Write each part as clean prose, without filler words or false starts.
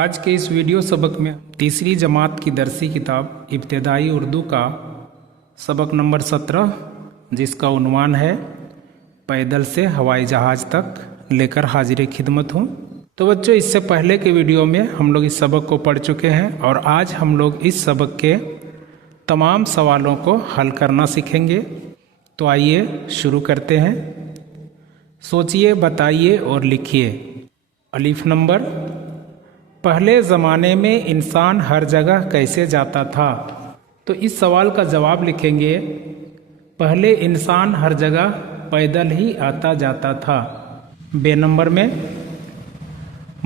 आज के इस वीडियो सबक में तीसरी जमात की दरसी किताब इब्तिदाई उर्दू का सबक नंबर 17 जिसका उन्वान है पैदल से हवाई जहाज़ तक लेकर हाजिर खिदमत हूँ। तो बच्चों, इससे पहले के वीडियो में हम लोग इस सबक को पढ़ चुके हैं और आज हम लोग इस सबक के तमाम सवालों को हल करना सीखेंगे। तो आइए शुरू करते हैं। सोचिए, बताइए और लिखिए। अलिफ नंबर, पहले ज़माने में इंसान हर जगह कैसे जाता था? तो इस सवाल का जवाब लिखेंगे, पहले इंसान हर जगह पैदल ही आता जाता था। बे नंबर में,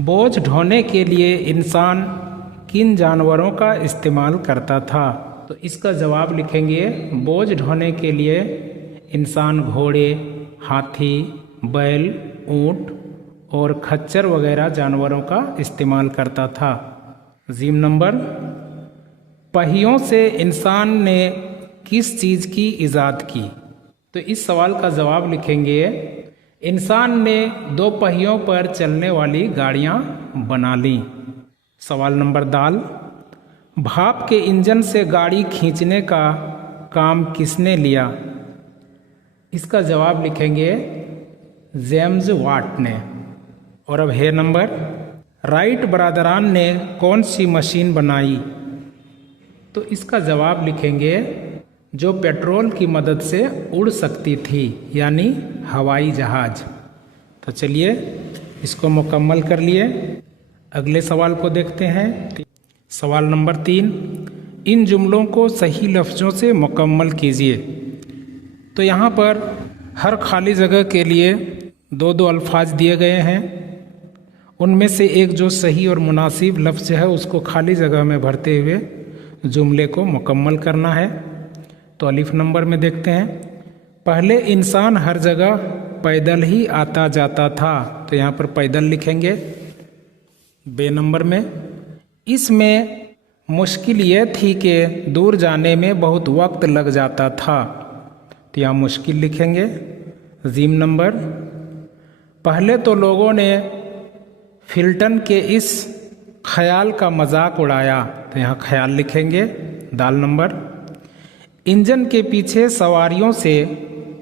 बोझ ढोने के लिए इंसान किन जानवरों का इस्तेमाल करता था? तो इसका जवाब लिखेंगे, बोझ ढोने के लिए इंसान घोड़े, हाथी, बैल, ऊँट और खच्चर वगैरह जानवरों का इस्तेमाल करता था। जीम नंबर, पहियों से इंसान ने किस चीज़ की इजाद की? तो इस सवाल का जवाब लिखेंगे, इंसान ने 2 पहियों पर चलने वाली गाड़ियां बना लीं। सवाल नंबर दाल, भाप के इंजन से गाड़ी खींचने का काम किसने लिया? इसका जवाब लिखेंगे, जेम्स वाट ने। और अब है नंबर, राइट बरादरान ने कौन सी मशीन बनाई? तो इसका जवाब लिखेंगे, जो पेट्रोल की मदद से उड़ सकती थी, यानी हवाई जहाज। तो चलिए इसको मुकम्मल कर लिए। अगले सवाल को देखते हैं। सवाल नंबर 3, इन जुमलों को सही लफ्ज़ों से मुकम्मल कीजिए। तो यहाँ पर हर खाली जगह के लिए 2-2 अल्फाज दिए गए हैं। उनमें से एक जो सही और मुनासिब लफ्ज़ है उसको खाली जगह में भरते हुए जुमले को मुकम्मल करना है। तो अलिफ नंबर में देखते हैं, पहले इंसान हर जगह पैदल ही आता जाता था। तो यहाँ पर पैदल लिखेंगे। बे नंबर में, इसमें मुश्किल यह थी कि दूर जाने में बहुत वक्त लग जाता था। तो यहाँ मुश्किल लिखेंगे। जीम नंबर, पहले तो लोगों ने फिल्टन के इस ख्याल का मजाक उड़ाया। तो यहाँ ख्याल लिखेंगे। दाल नंबर, इंजन के पीछे सवारियों से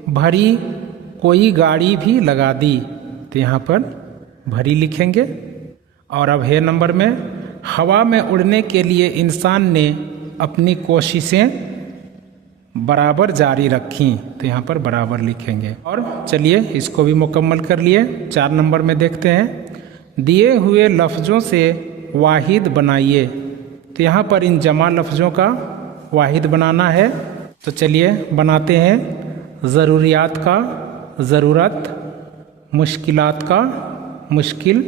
भरी कोई गाड़ी भी लगा दी। तो यहाँ पर भरी लिखेंगे। और अब है नंबर में, हवा में उड़ने के लिए इंसान ने अपनी कोशिशें बराबर जारी रखीं। तो यहाँ पर बराबर लिखेंगे। और चलिए इसको भी मुकम्मल कर लिए। 4 नंबर में देखते हैं, दिए हुए लफ्ज़ों से वाहिद बनाइए। तो यहाँ पर इन जमा लफ्ज़ों का वाहिद बनाना है। तो चलिए बनाते हैं। ज़रूरियात का ज़रूरत, मुश्किलात का मुश्किल,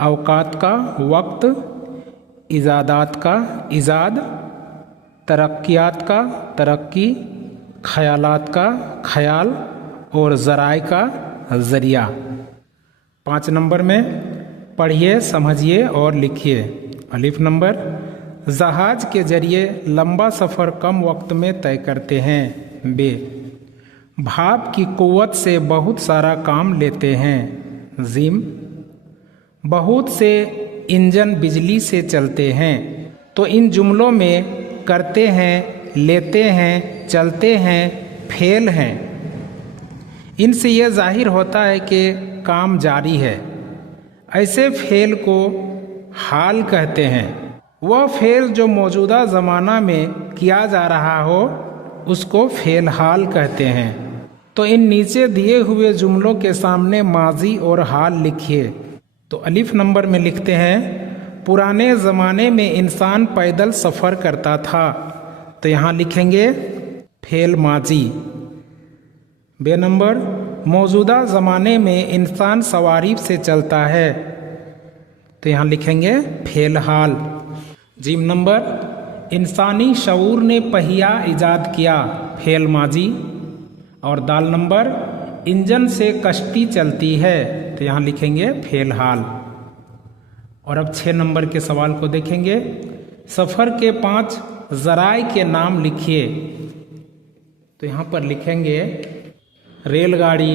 औकात का वक्त, इजादात का इजाद, तरक्कियात का तरक्की, ख़यालात का ख़याल और ज़राए का ज़रिया। 5 नंबर में, पढ़िए, समझिए और लिखिए। अलिफ नंबर, जहाज के जरिए लंबा सफ़र कम वक्त में तय करते हैं। बे, भाप की कुव्वत से बहुत सारा काम लेते हैं। जिम, बहुत से इंजन बिजली से चलते हैं। तो इन जुमलों में करते हैं, लेते हैं, चलते हैं, फेल हैं। इनसे यह जाहिर होता है कि काम जारी है। ऐसे फेल को हाल कहते हैं। वह फेल जो मौजूदा ज़माना में किया जा रहा हो उसको फेल हाल कहते हैं। तो इन नीचे दिए हुए जुमलों के सामने माजी और हाल लिखिए। तो अलिफ नंबर में लिखते हैं, पुराने ज़माने में इंसान पैदल सफ़र करता था। तो यहाँ लिखेंगे फेल माजी। बे नंबर, मौजूदा ज़माने में इंसान सवारी से चलता है। तो यहाँ लिखेंगे फेल हाल। जीम नंबर, इंसानी शऊर ने पहिया ईजाद किया। फेल माजी। और दाल नंबर, इंजन से कश्ती चलती है। तो यहाँ लिखेंगे फेल हाल। और अब 6 नंबर के सवाल को देखेंगे। सफ़र के 5 ज़राए के नाम लिखिए। तो यहाँ पर लिखेंगे रेलगाड़ी,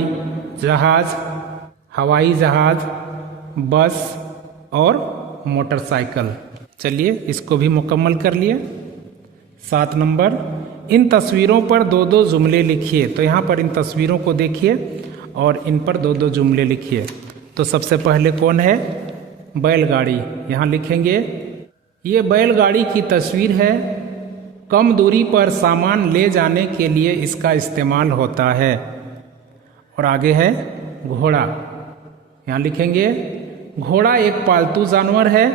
जहाज़, हवाई जहाज़, बस और मोटरसाइकिल। चलिए इसको भी मुकम्मल कर लिए। 7 नंबर, इन तस्वीरों पर 2-2 जुमले लिखिए। तो यहाँ पर इन तस्वीरों को देखिए और इन पर 2-2 जुमले लिखिए। तो सबसे पहले कौन है? बैलगाड़ी। यहाँ लिखेंगे ये बैलगाड़ी की तस्वीर है, कम दूरी पर सामान ले जाने के लिए इसका इस्तेमाल होता है। और आगे है घोड़ा। यहाँ लिखेंगे घोड़ा एक पालतू जानवर है,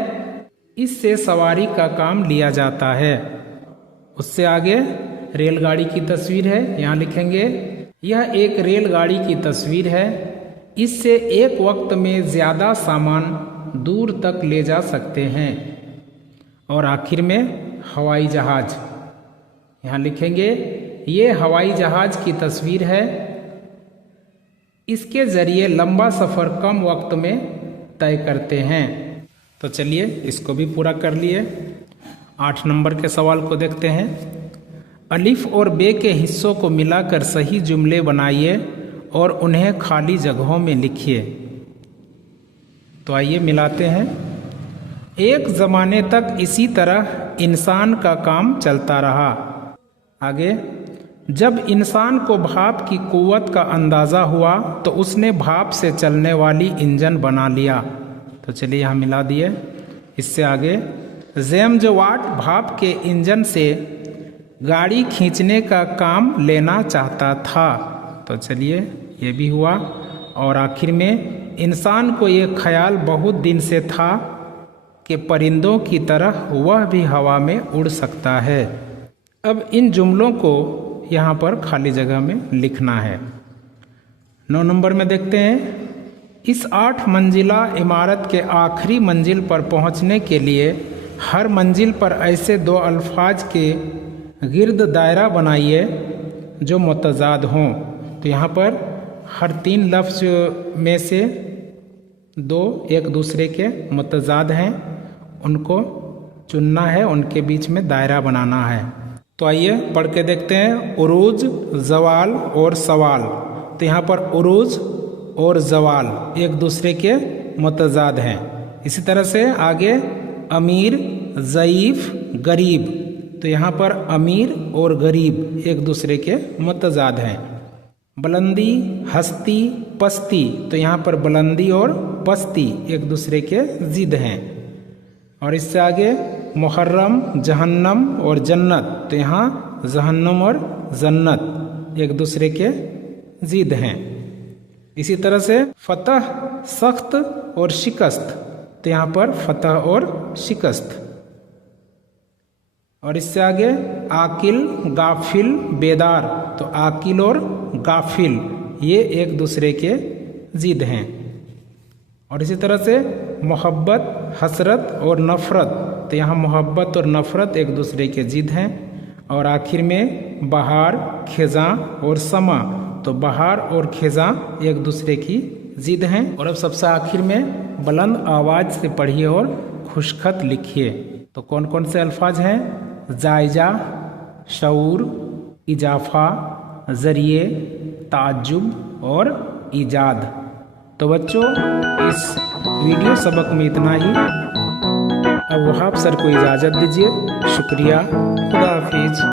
इससे सवारी का काम लिया जाता है। उससे आगे रेलगाड़ी की तस्वीर है। यहाँ लिखेंगे यह एक रेलगाड़ी की तस्वीर है, इससे एक वक्त में ज़्यादा सामान दूर तक ले जा सकते हैं। और आखिर में हवाई जहाज। यहाँ लिखेंगे ये हवाई जहाज की तस्वीर है, इसके ज़रिए लंबा सफ़र कम वक्त में तय करते हैं। तो चलिए इसको भी पूरा कर लिए। 8 नंबर के सवाल को देखते हैं। अलिफ और बे के हिस्सों को मिलाकर सही जुमले बनाइए और उन्हें खाली जगहों में लिखिए। तो आइए मिलाते हैं। एक ज़माने तक इसी तरह इंसान का काम चलता रहा। आगे, जब इंसान को भाप की कुव्वत का अंदाज़ा हुआ तो उसने भाप से चलने वाली इंजन बना लिया। तो चलिए यहाँ मिला दिए। इससे आगे, जेम्स वाट भाप के इंजन से गाड़ी खींचने का काम लेना चाहता था। तो चलिए ये भी हुआ। और आखिर में इंसान को ये ख्याल बहुत दिन से था कि परिंदों की तरह वह भी हवा में उड़ सकता है। अब इन जुमलों को यहाँ पर खाली जगह में लिखना है। 9 नंबर में देखते हैं। इस 8 मंजिला इमारत के आखिरी मंजिल पर पहुँचने के लिए हर मंजिल पर ऐसे 2 अल्फाज के गिर्द दायरा बनाइए जो मुतज़ाद हों। तो यहाँ पर हर 3 लफ्ज़ में से 2 एक दूसरे के मुतज़ाद हैं, उनको चुनना है, उनके बीच में दायरा बनाना है। तो आइए पढ़ के देखते हैं। उरूज, जवाल और सवाल। तो यहाँ पर उरूज और जवाल एक दूसरे के मुतज़ाद हैं। इसी तरह से आगे अमीर, ज़ईफ़, गरीब। तो यहाँ पर अमीर और गरीब एक दूसरे के मुतज़ाद हैं। बुलंदी, हस्ती, पस्ती। तो यहाँ पर बुलंदी और पस्ती एक दूसरे के ज़िद हैं। और इससे आगे मुहर्रम, जहन्नम और जन्नत। तो यहाँ जहन्नम और जन्नत एक दूसरे के ज़िद हैं। इसी तरह से फतह, सख्त और शिकस्त। तो यहाँ पर फतह और शिकस्त। और इससे आगे आकिल, गाफिल, बेदार। तो आकिल और गाफिल ये एक दूसरे के ज़िद हैं। और इसी तरह से मोहब्बत, हसरत और नफ़रत। तो यहाँ मोहब्बत और नफ़रत एक दूसरे के ज़िद हैं। और आखिर में बहार, ख़िज़ां और समा। तो बहार और ख़िज़ां एक दूसरे की ज़िद हैं। और अब सबसे आखिर में बुलंद आवाज़ से पढ़िए और खुशखत लिखिए। तो कौन कौन से अल्फाज हैं? जायजा, शऊर, इजाफ़ा, ज़रिए, ताज्जुब और ईजाद। तो बच्चों इस वीडियो सबक में इतना ही। अब वहाब सर को इजाज़त दीजिए। शुक्रिया। खुदा हाफिज़।